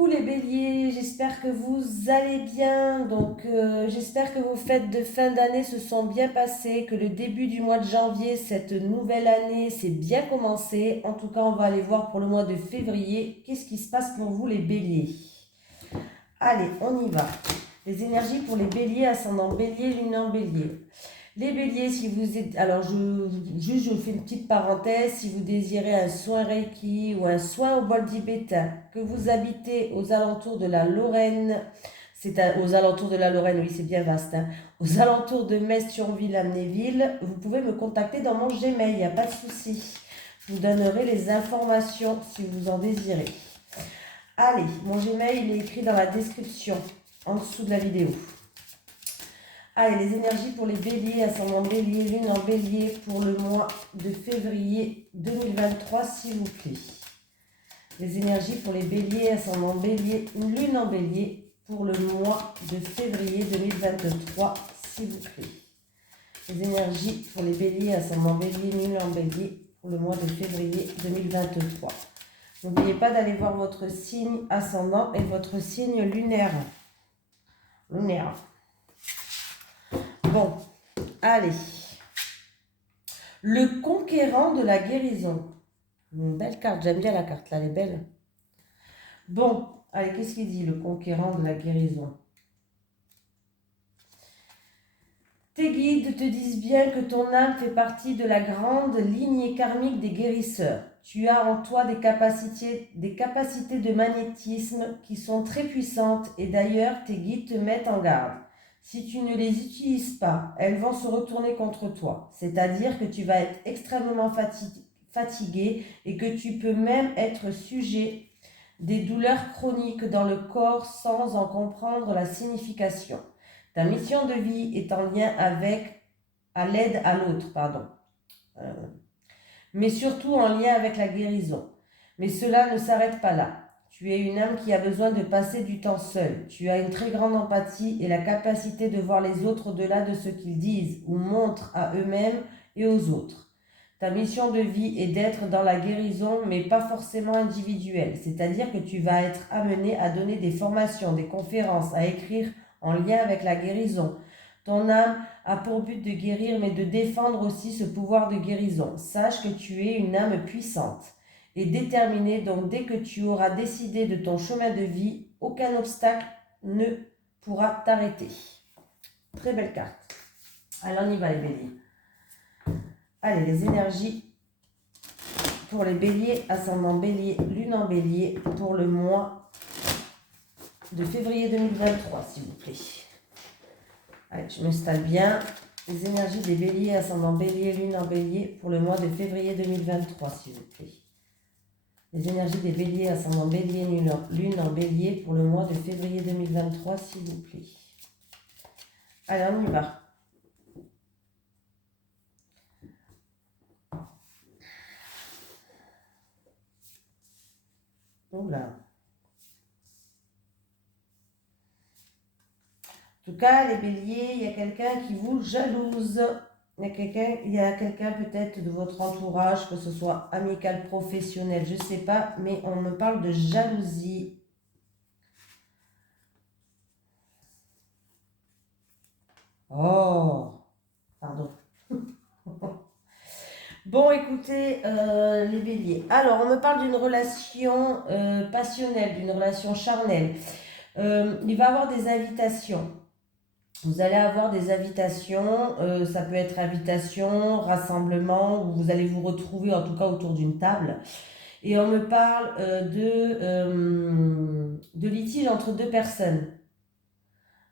Coucou les béliers, j'espère que vous allez bien. J'espère que vos fêtes de fin d'année se sont bien passées, que le début du mois de janvier, cette nouvelle année, s'est bien commencé. En tout cas, on va aller voir pour le mois de février. Qu'est-ce qui se passe pour vous les béliers? Allez, on y va. Les énergies pour les béliers, ascendant bélier, lune en bélier. Les béliers, si vous êtes... Alors, je fais une petite parenthèse. Si vous désirez un soin Reiki ou un soin au bol tibétain, que vous habitez aux alentours de la Lorraine, aux alentours de la Lorraine, oui, c'est bien vaste, hein, aux alentours de Metz, Thionville, Amnéville, vous pouvez me contacter dans mon Gmail, il n'y a pas de souci. Je vous donnerai les informations si vous en désirez. Allez, mon Gmail, il est écrit dans la description, en dessous de la vidéo. Allez, les énergies pour les béliers, ascendant bélier, lune en bélier pour le mois de février 2023, s'il vous plaît. Les énergies pour les béliers, ascendant bélier, lune en bélier pour le mois de février 2023, s'il vous plaît. Les énergies pour les béliers, ascendant bélier, lune en bélier pour le mois de février 2023. N'oubliez pas d'aller voir votre signe ascendant et votre signe lunaire. Bon, allez. Le conquérant de la guérison. Une belle carte, j'aime bien la carte là, elle est belle. Bon, allez, qu'est-ce qu'il dit, le conquérant de la guérison? Tes guides te disent bien que ton âme fait partie de la grande lignée karmique des guérisseurs. Tu as en toi des capacités de magnétisme qui sont très puissantes et d'ailleurs tes guides te mettent en garde. Si tu ne les utilises pas, elles vont se retourner contre toi. C'est-à-dire que tu vas être extrêmement fatigué et que tu peux même être sujet des douleurs chroniques dans le corps sans en comprendre la signification. Ta mission de vie est en lien à l'aide à l'autre, mais surtout en lien avec la guérison. Mais cela ne s'arrête pas là. Tu es une âme qui a besoin de passer du temps seule. Tu as une très grande empathie et la capacité de voir les autres au-delà de ce qu'ils disent ou montrent à eux-mêmes et aux autres. Ta mission de vie est d'être dans la guérison, mais pas forcément individuelle. C'est-à-dire que tu vas être amené à donner des formations, des conférences, à écrire en lien avec la guérison. Ton âme a pour but de guérir, mais de défendre aussi ce pouvoir de guérison. Sache que tu es une âme puissante et déterminée, donc dès que tu auras décidé de ton chemin de vie, aucun obstacle ne pourra t'arrêter. Très belle carte. Allez, on y va les béliers. Allez, les énergies pour les béliers, ascendant bélier, lune en bélier, pour le mois de février 2023, s'il vous plaît. Allez, je m'installe bien. Les énergies des béliers, ascendant bélier, lune en bélier, pour le mois de février 2023, s'il vous plaît. Les énergies des béliers, ascendant bélier, lune en bélier, pour le mois de février 2023, s'il vous plaît. Allez, on y va. Oula. En tout cas, les béliers, il y a quelqu'un qui vous jalouse. Il y a quelqu'un peut-être de votre entourage, que ce soit amical, professionnel, je ne sais pas, mais on me parle de jalousie. Oh, pardon. Bon, écoutez, les béliers. Alors, on me parle d'une relation passionnelle, d'une relation charnelle. Il va y avoir des invitations. Vous allez avoir des invitations, ça peut être invitation, rassemblement, où vous allez vous retrouver en tout cas autour d'une table. Et on me parle de litige entre deux personnes.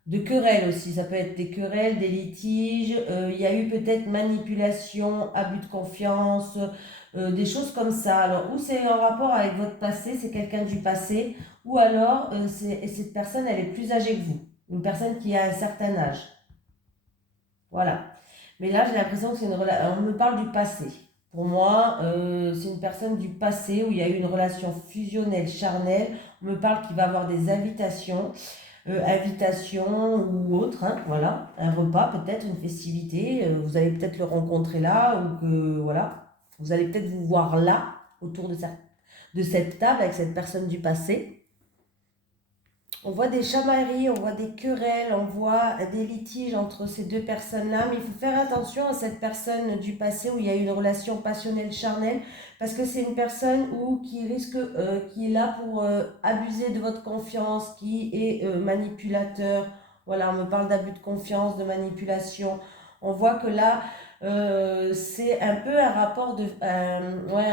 De querelles aussi, ça peut être des querelles, des litiges, il y a eu peut-être manipulation, abus de confiance, des choses comme ça. Alors, ou c'est en rapport avec votre passé, c'est quelqu'un du passé, ou alors cette personne, elle est plus âgée que vous, une personne qui a un certain âge. Voilà. Mais là, j'ai l'impression que c'est on me parle du passé. Pour moi, c'est une personne du passé où il y a eu une relation fusionnelle, charnelle. On me parle qu'il va avoir des invitations. Invitation ou autre, hein, voilà, un repas peut-être, une festivité, vous allez peut-être le rencontrer là, ou que, voilà, vous allez peut-être vous voir là, autour de cette table, avec cette personne du passé. On voit des chamailleries, on voit des querelles, on voit des litiges entre ces deux personnes-là, mais il faut faire attention à cette personne du passé où il y a eu une relation passionnelle charnelle, parce que c'est une personne qui risque, qui est là pour abuser de votre confiance, qui est manipulateur. Voilà, on me parle d'abus de confiance, de manipulation. On voit que là, c'est un peu ouais, un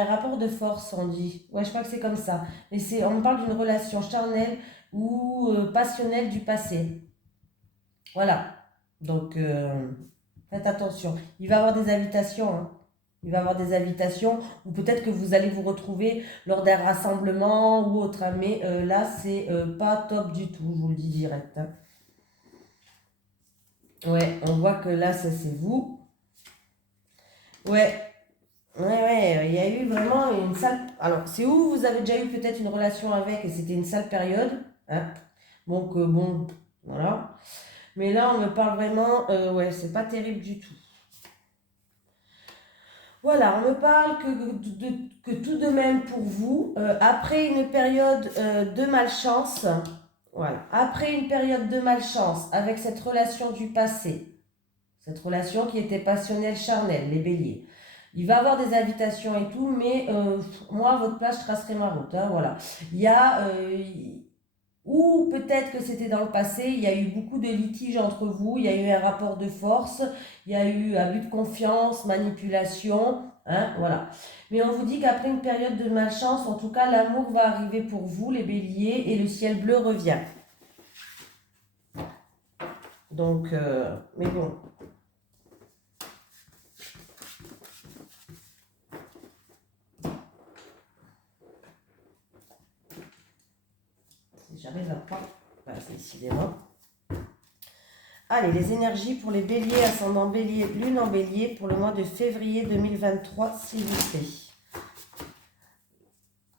rapport de force, on dit. Ouais, je crois que c'est comme ça. Et on me parle d'une relation charnelle ou passionnel du passé. Voilà. Donc, faites attention. Il va y avoir des invitations, hein. Il va y avoir des invitations, ou peut-être que vous allez vous retrouver lors d'un rassemblement ou autre, hein. Mais là, c'est pas top du tout, je vous le dis direct, hein. Ouais, on voit que là, ça c'est vous. Ouais, ouais, il y a eu vraiment une sale. Alors, c'est où vous avez déjà eu peut-être une relation avec et c'était une sale période, hein. Donc, bon, voilà. Mais là, on me parle vraiment, ouais, c'est pas terrible du tout. Voilà, on me parle que tout de même pour vous, après une période de malchance, voilà, après une période de malchance avec cette relation du passé, cette relation qui était passionnelle, charnelle, les béliers. Il va y avoir des invitations et tout, mais moi, à votre place, je tracerai ma route, hein, voilà. Il y a, ou peut-être que c'était dans le passé, il y a eu beaucoup de litiges entre vous, il y a eu un rapport de force, il y a eu abus de confiance, manipulation, hein, voilà. Mais on vous dit qu'après une période de malchance, en tout cas, l'amour va arriver pour vous, les béliers, et le ciel bleu revient. Donc, mais bon. Si j'arrive à pas, voilà, décidément. Allez, les énergies pour les béliers, ascendant bélier, lune en bélier, pour le mois de février 2023, s'il vous plaît.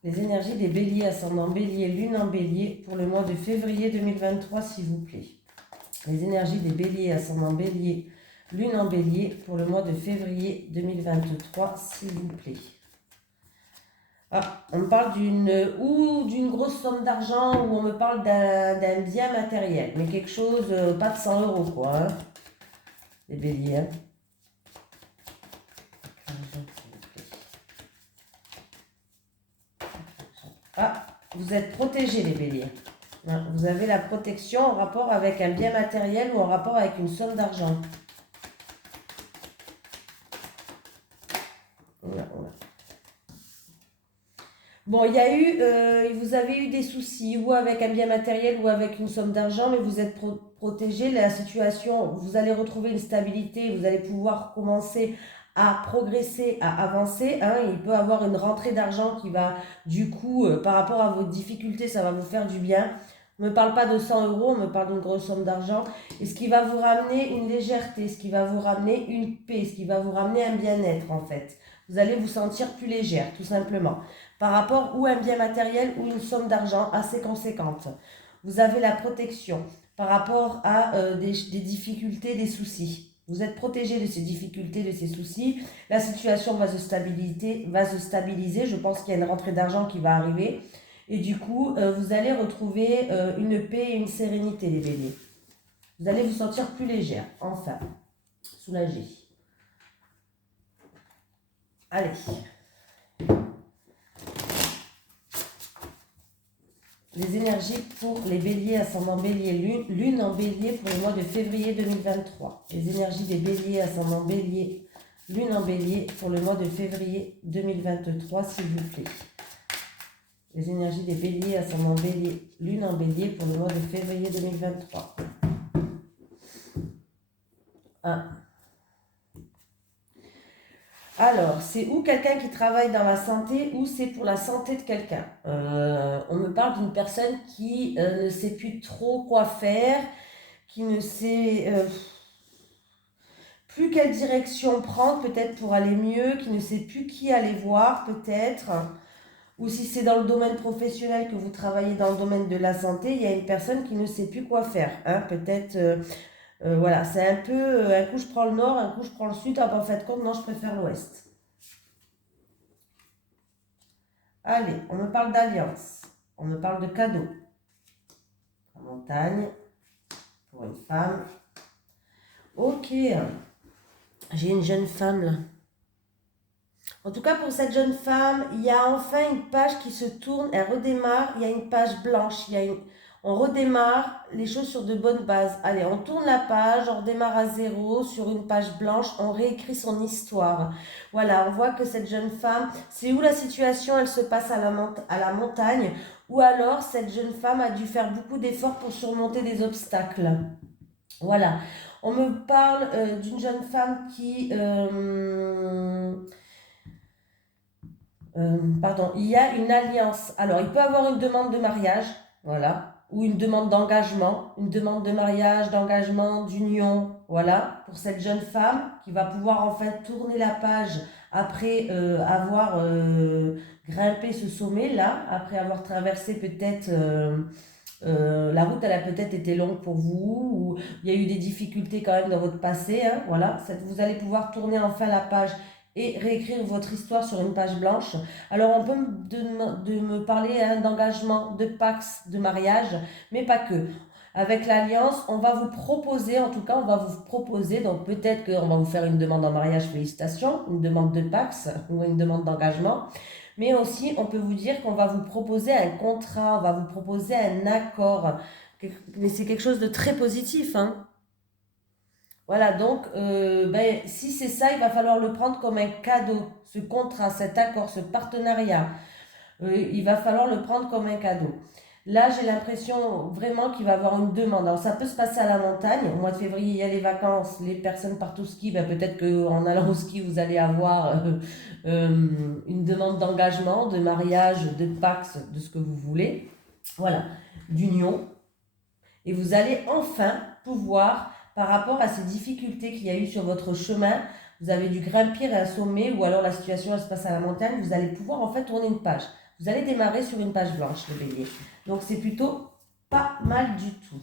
Les énergies des béliers, ascendant bélier, lune en bélier, pour le mois de février 2023, s'il vous plaît. Les énergies des béliers, ascendant bélier, lune en bélier, pour le mois de février 2023, s'il vous plaît. Ah, on me parle d'une grosse somme d'argent ou on me parle d'un bien matériel, mais quelque chose, pas de 100 euros, quoi, hein, les béliers, hein. Ah, vous êtes protégés, les béliers. Vous avez la protection en rapport avec un bien matériel ou en rapport avec une somme d'argent. Bon, il y a eu, vous avez eu des soucis ou avec un bien matériel ou avec une somme d'argent, mais vous êtes protégé. La situation, vous allez retrouver une stabilité, vous allez pouvoir commencer à progresser, à avancer, hein. Il peut y avoir une rentrée d'argent qui va, du coup, par rapport à vos difficultés, ça va vous faire du bien. On ne me parle pas de 100 euros, on me parle d'une grosse somme d'argent. Et ce qui va vous ramener une légèreté, ce qui va vous ramener une paix, ce qui va vous ramener un bien-être, en fait. Vous allez vous sentir plus légère, tout simplement, par rapport ou un bien matériel ou une somme d'argent assez conséquente. Vous avez la protection par rapport à des difficultés, des soucis. Vous êtes protégé de ces difficultés, de ces soucis. La situation va se stabiliser. Je pense qu'il y a une rentrée d'argent qui va arriver. Et du coup, vous allez retrouver une paix et une sérénité, les béliers. Vous allez vous sentir plus légère, enfin, soulagé. Allez. Les énergies pour les béliers, ascendant bélier, lune en bélier pour le mois de février 2023. Les énergies des béliers, ascendant bélier, lune en bélier pour le mois de février 2023, s'il vous plaît. Les énergies des béliers, ascendant bélier, lune en bélier pour le mois de février 2023. 1. Alors, c'est ou quelqu'un qui travaille dans la santé ou c'est pour la santé de quelqu'un. On me parle d'une personne qui ne sait plus trop quoi faire, qui ne sait plus quelle direction prendre peut-être pour aller mieux, qui ne sait plus qui aller voir peut-être. Ou si c'est dans le domaine professionnel que vous travaillez dans le domaine de la santé, il y a une personne qui ne sait plus quoi faire, hein. Peut-être, voilà, c'est un peu, un coup je prends le nord, un coup je prends le sud, en fait compte, non, je préfère l'ouest. Allez, on me parle d'alliance, on me parle de cadeaux. montagne pour une femme. Ok, j'ai une jeune femme là. En tout cas, pour cette jeune femme, il y a enfin une page qui se tourne, elle redémarre, il y a une page blanche, on redémarre les choses sur de bonnes bases. Allez, on tourne la page, on redémarre à zéro sur une page blanche, on réécrit son histoire. Voilà, on voit que cette jeune femme, c'est où la situation, elle se passe à la montagne, ou alors cette jeune femme a dû faire beaucoup d'efforts pour surmonter des obstacles. Voilà, on me parle d'une jeune femme qui... pardon, il y a une alliance. Alors, il peut avoir une demande de mariage, voilà, ou une demande d'engagement, une demande de mariage, d'engagement, d'union, voilà, pour cette jeune femme qui va pouvoir enfin tourner la page après avoir grimpé ce sommet-là, après avoir traversé peut-être... la route, elle a peut-être été longue pour vous, ou il y a eu des difficultés quand même dans votre passé, hein, voilà. Vous allez pouvoir tourner enfin la page et réécrire votre histoire sur une page blanche. Alors, on peut de me parler hein, d'engagement, de pax, de mariage, mais pas que. Avec l'Alliance, on va vous proposer, en tout cas, on va vous proposer, donc peut-être qu'on va vous faire une demande en mariage, félicitations, une demande de pax ou une demande d'engagement. Mais aussi, on peut vous dire qu'on va vous proposer un contrat, on va vous proposer un accord. Mais c'est quelque chose de très positif, hein. Voilà, donc, si c'est ça, il va falloir le prendre comme un cadeau. Ce contrat, cet accord, ce partenariat, il va falloir le prendre comme un cadeau. Là, j'ai l'impression vraiment qu'il va y avoir une demande. Alors, ça peut se passer à la montagne. Au mois de février, il y a les vacances. Les personnes partent au ski. Ben, peut-être qu'en allant au ski, vous allez avoir une demande d'engagement, de mariage, de pax, de ce que vous voulez. Voilà, d'union. Et vous allez enfin pouvoir, par rapport à ces difficultés qu'il y a eu sur votre chemin, vous avez dû grimper à un sommet ou alors la situation elle se passe à la montagne, vous allez pouvoir en fait tourner une page. Vous allez démarrer sur une page blanche, le bélier. Donc c'est plutôt pas mal du tout.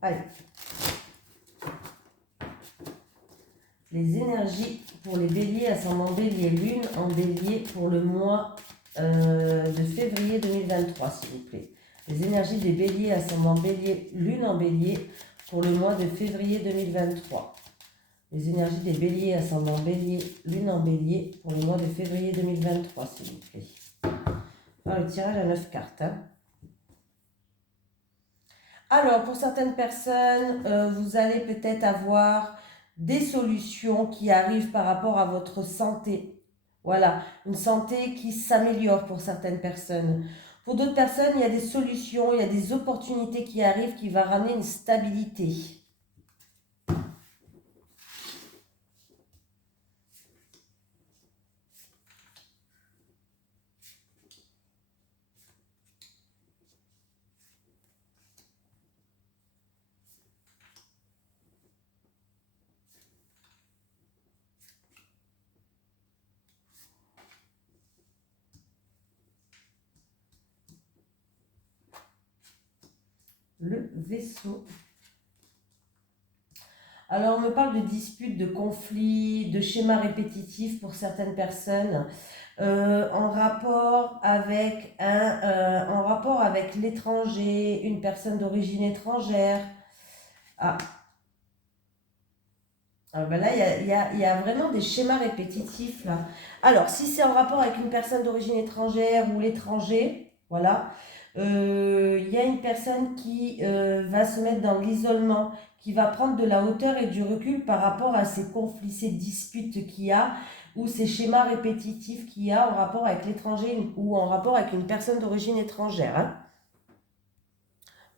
Allez. Les énergies pour les béliers, ascendant bélier, lune en bélier pour le mois de février 2023, s'il vous plaît. Les énergies des béliers, ascendant bélier, lune en bélier pour le mois de février 2023. Les énergies des béliers, ascendant bélier, lune en bélier pour le mois de février 2023, s'il vous plaît. Alors, le tirage à 9 cartes. Hein. Alors, pour certaines personnes, vous allez peut-être avoir des solutions qui arrivent par rapport à votre santé. Voilà, une santé qui s'améliore pour certaines personnes. Pour d'autres personnes, il y a des solutions, il y a des opportunités qui arrivent qui vont ramener une stabilité. Le vaisseau. Alors, on me parle de disputes, de conflits, de schémas répétitifs pour certaines personnes en rapport avec l'étranger, une personne d'origine étrangère. Ah, alors ben là, il y a vraiment des schémas répétitifs là. Alors, si c'est en rapport avec une personne d'origine étrangère ou l'étranger, voilà, il y a une personne qui va se mettre dans l'isolement, qui va prendre de la hauteur et du recul par rapport à ces conflits, ces disputes qu'il y a, ou ces schémas répétitifs qu'il y a en rapport avec l'étranger ou en rapport avec une personne d'origine étrangère. Hein.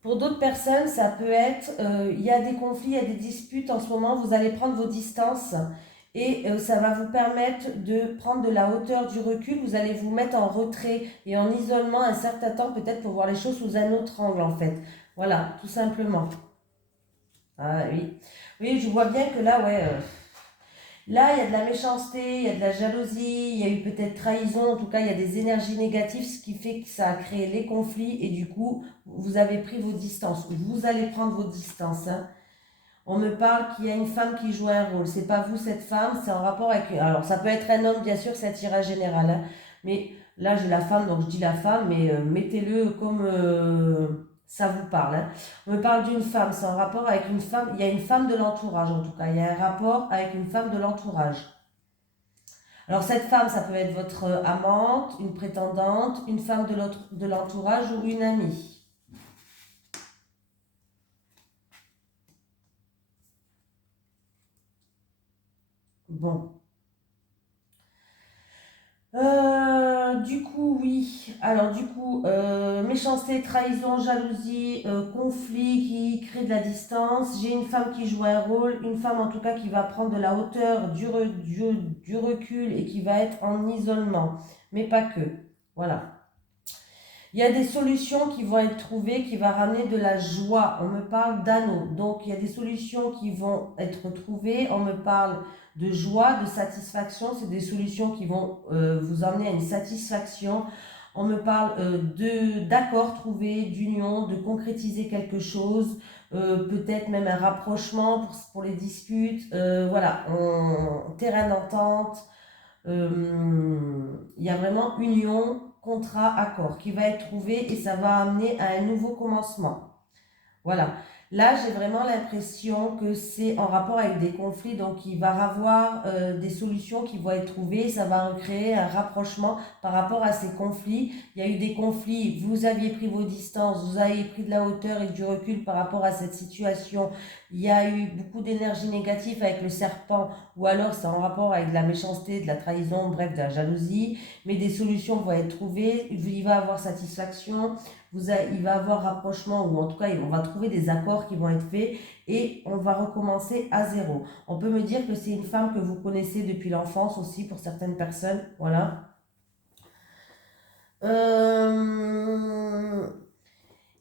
Pour d'autres personnes, ça peut être, il y a des conflits, il y a des disputes en ce moment, vous allez prendre vos distances et ça va vous permettre de prendre de la hauteur, du recul, vous allez vous mettre en retrait et en isolement un certain temps peut-être pour voir les choses sous un autre angle en fait. Voilà, tout simplement. Ah oui, oui, je vois bien que là, ouais, là, il y a de la méchanceté, il y a de la jalousie, il y a eu peut-être trahison, en tout cas, il y a des énergies négatives, ce qui fait que ça a créé les conflits et du coup, vous avez pris vos distances. Vous allez prendre vos distances. Hein. On me parle qu'il y a une femme qui joue un rôle. C'est pas vous cette femme, c'est en rapport avec... Alors ça peut être un homme, bien sûr, c'est un tirage général, hein. Mais là j'ai la femme, donc je dis la femme, mais mettez-le comme ça vous parle, hein. On me parle d'une femme, c'est en rapport avec une femme. Il y a une femme de l'entourage en tout cas. Il y a un rapport avec une femme de l'entourage. Alors cette femme, ça peut être votre amante, une prétendante, une femme de l'entourage ou une amie. Bon. Du coup, oui. Alors, du coup, méchanceté, trahison, jalousie, conflit qui crée de la distance. J'ai une femme qui joue un rôle, une femme en tout cas qui va prendre de la hauteur, du recul et qui va être en isolement. Mais pas que. Voilà. Il y a des solutions qui vont être trouvées qui vont ramener de la joie. On me parle d'anneaux. Donc, il y a des solutions qui vont être trouvées. On me parle de joie, de satisfaction. C'est des solutions qui vont vous amener à une satisfaction. On me parle d'accords trouvés, d'union, de concrétiser quelque chose. Peut-être même un rapprochement pour les disputes. Voilà, terrain d'entente. Il y a vraiment union, contrat, accord qui va être trouvé et ça va amener à un nouveau commencement. Voilà. Là, j'ai vraiment l'impression que c'est en rapport avec des conflits, donc il va y avoir des solutions qui vont être trouvées, ça va créer un rapprochement par rapport à ces conflits. Il y a eu des conflits, vous aviez pris vos distances, vous avez pris de la hauteur et du recul par rapport à cette situation. Il y a eu beaucoup d'énergie négative avec le serpent, ou alors c'est en rapport avec de la méchanceté, de la trahison, bref, de la jalousie, mais des solutions vont être trouvées, il va y avoir satisfaction, il va y avoir rapprochement, ou en tout cas on va trouver des accords qui vont être faits et on va recommencer à zéro. On peut me dire que c'est une femme que vous connaissez depuis l'enfance aussi pour certaines personnes, voilà. Euh,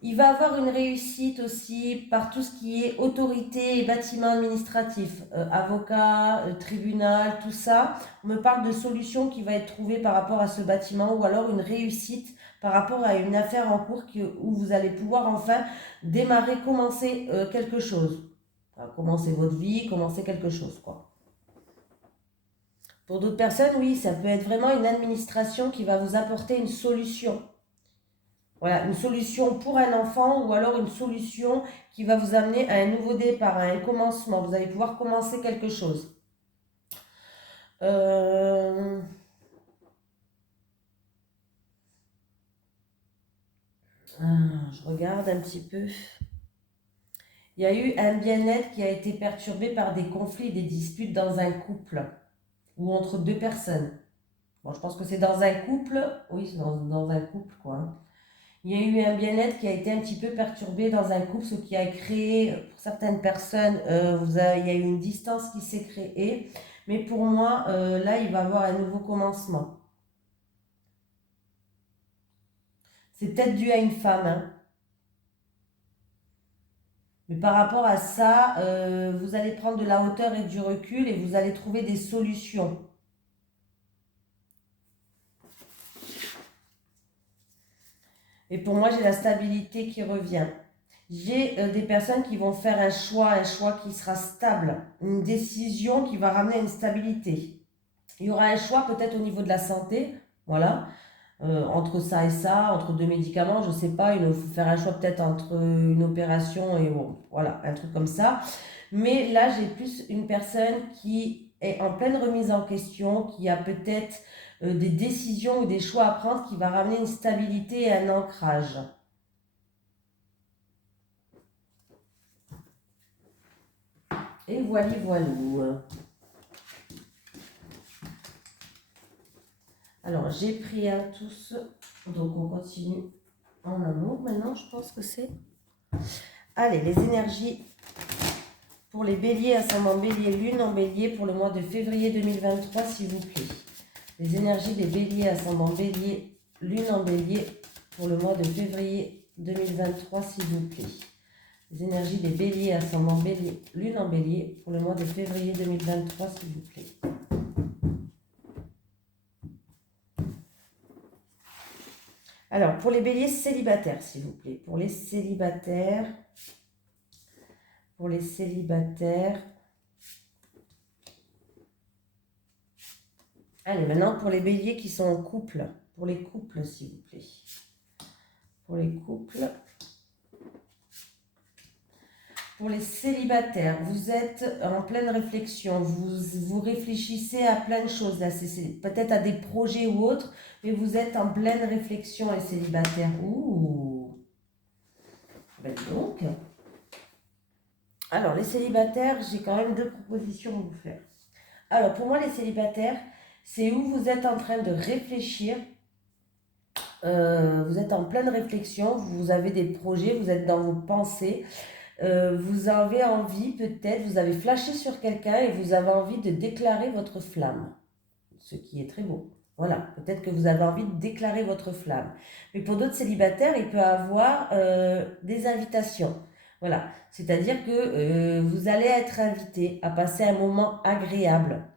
il va avoir une réussite aussi par tout ce qui est autorité et bâtiment administratif, avocat, tribunal, tout ça. On me parle de solutions qui va être trouvée par rapport à ce bâtiment ou alors une réussite par rapport à une affaire en cours où vous allez pouvoir enfin démarrer, commencer quelque chose. Enfin, commencer votre vie, commencer quelque chose, quoi. Pour d'autres personnes, oui, ça peut être vraiment une administration qui va vous apporter une solution. Voilà, une solution pour un enfant ou alors une solution qui va vous amener à un nouveau départ, à un commencement. Vous allez pouvoir commencer quelque chose. Euh, je regarde un petit peu. Il y a eu un bien-être qui a été perturbé par des conflits, des disputes dans un couple ou entre deux personnes. Bon, je pense que c'est dans un couple. Oui, c'est dans un couple, quoi, hein. Il y a eu un bien-être qui a été un petit peu perturbé dans un couple, ce qui a créé, pour certaines personnes, il y a eu une distance qui s'est créée. Mais pour moi, là, il va y avoir un nouveau commencement. C'est peut-être dû à une femme, hein. Mais par rapport à ça, vous allez prendre de la hauteur et du recul et vous allez trouver des solutions. Et pour moi, j'ai la stabilité qui revient. J'ai des personnes qui vont faire un choix qui sera stable, une décision qui va ramener une stabilité. Il y aura un choix peut-être au niveau de la santé, voilà, entre ça et ça, entre deux médicaments, je ne sais pas, il faut faire un choix peut-être entre une opération et bon, voilà, un truc comme ça. Mais là, j'ai plus une personne qui est en pleine remise en question, qui a peut-être des décisions ou des choix à prendre qui va ramener une stabilité et un ancrage. Et voilà, voilà. Alors, j'ai pris un tous, donc on continue en amour maintenant, je pense que c'est. Allez, les énergies pour les béliers, ascendant bélier, lune en bélier pour le mois de février 2023, s'il vous plaît. Les énergies des béliers, ascendant bélier, lune en bélier pour le mois de février 2023, s'il vous plaît. Les énergies des béliers, ascendant bélier, lune en bélier pour le mois de février 2023, s'il vous plaît. Alors, pour les béliers célibataires, s'il vous plaît. Pour les célibataires, pour les célibataires. Allez, maintenant pour les béliers qui sont en couple. Pour les couples, s'il vous plaît. Pour les couples. Pour les célibataires, vous êtes en pleine réflexion. Vous réfléchissez à plein de choses. Là, c'est peut-être à des projets ou autres, mais vous êtes en pleine réflexion, les célibataires. Ouh. Ben donc. Alors, les célibataires, j'ai quand même deux propositions à vous faire. Alors, pour moi, les célibataires, c'est où vous êtes en train de réfléchir. Vous êtes en pleine réflexion, vous avez des projets, vous êtes dans vos pensées. Vous avez envie, peut-être, vous avez flashé sur quelqu'un et vous avez envie de déclarer votre flamme. Ce qui est très beau. Voilà, peut-être que vous avez envie de déclarer votre flamme. Mais pour d'autres célibataires, il peut avoir des invitations. Voilà, c'est-à-dire que vous allez être invité à passer un moment agréable.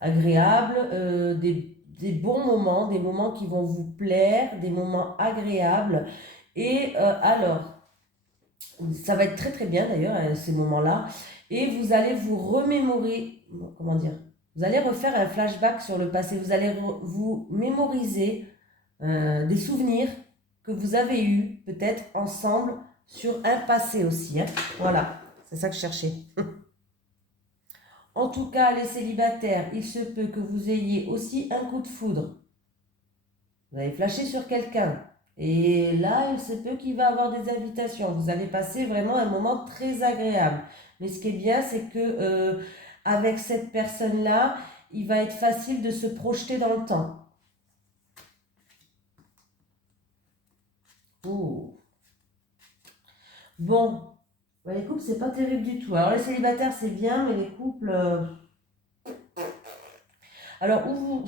Agréable, des bons moments, des moments qui vont vous plaire, des moments agréables. Et alors, ça va être très très bien d'ailleurs, ces moments-là. Et vous allez vous remémorer, comment dire, vous allez refaire un flashback sur le passé. Vous allez vous mémoriser des souvenirs que vous avez eus, peut-être ensemble, sur un passé aussi. Hein. Voilà, c'est ça que je cherchais. En tout cas, les célibataires, il se peut que vous ayez aussi un coup de foudre. Vous allez flasher sur quelqu'un. Et là, il se peut qu'il va avoir des invitations. Vous allez passer vraiment un moment très agréable. Mais ce qui est bien, c'est que avec cette personne-là, il va être facile de se projeter dans le temps. Oh. Bon, bah, les couples, c'est pas terrible du tout. Alors les célibataires, c'est bien, mais les couples... Alors, où vous...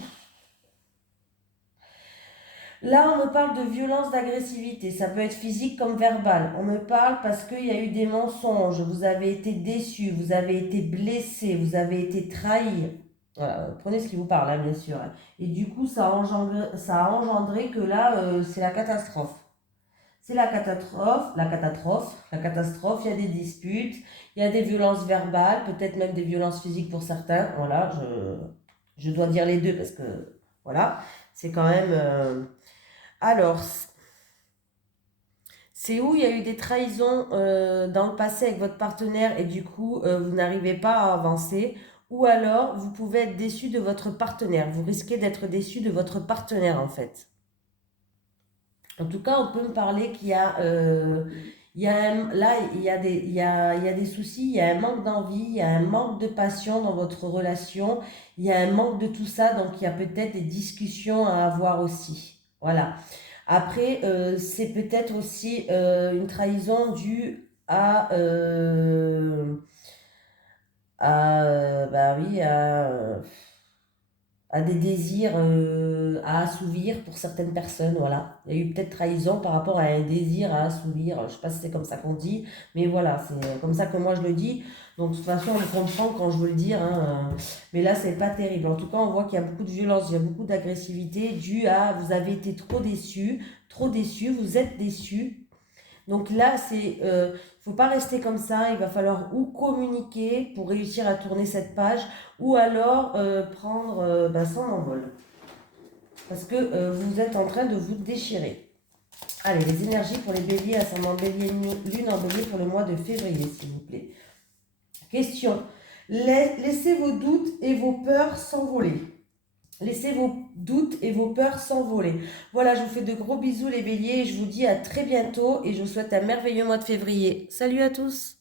Là, on me parle de violence, d'agressivité. Ça peut être physique comme verbal. On me parle parce qu'il y a eu des mensonges. Vous avez été déçu, vous avez été blessé, vous avez été trahi. Voilà, prenez ce qui vous parle, hein, bien sûr. Et du coup, ça a engendré que là, c'est la catastrophe. C'est la catastrophe, la catastrophe. Il y a des disputes, il y a des violences verbales, peut-être même des violences physiques pour certains. Voilà, je dois dire les deux parce que, voilà, c'est quand même... Alors, c'est où il y a eu des trahisons dans le passé avec votre partenaire et du coup, vous n'arrivez pas à avancer. Ou alors, vous pouvez être déçu de votre partenaire. Vous risquez d'être déçu de votre partenaire, en fait. En tout cas, on peut me parler qu'il y a, là, il y a des soucis, il y a un manque d'envie, il y a un manque de passion dans votre relation, il y a un manque de tout ça, donc il y a peut-être des discussions à avoir aussi. Voilà. Après, c'est peut-être aussi une trahison due bah oui, à des désirs à assouvir pour certaines personnes, voilà. Il y a eu peut-être trahison par rapport à un désir à assouvir, je ne sais pas si c'est comme ça qu'on dit, mais voilà, c'est comme ça que moi je le dis. Donc de toute façon, on le comprend quand je veux le dire, hein, mais là, c'est pas terrible. En tout cas, on voit qu'il y a beaucoup de violence, il y a beaucoup d'agressivité due à vous avez été trop déçu, vous êtes déçu. Donc là, faut pas rester comme ça. Il va falloir ou communiquer pour réussir à tourner cette page, ou alors prendre son envol. Parce que vous êtes en train de vous déchirer. Allez, les énergies pour les béliers, ascendant bélier, lune en bélier pour le mois de février, s'il vous plaît. Question. Laissez vos doutes et vos peurs s'envoler. Laissez vos doutes et vos peurs s'envoler. Voilà, je vous fais de gros bisous les béliers. Je vous dis à très bientôt et je vous souhaite un merveilleux mois de février. Salut à tous!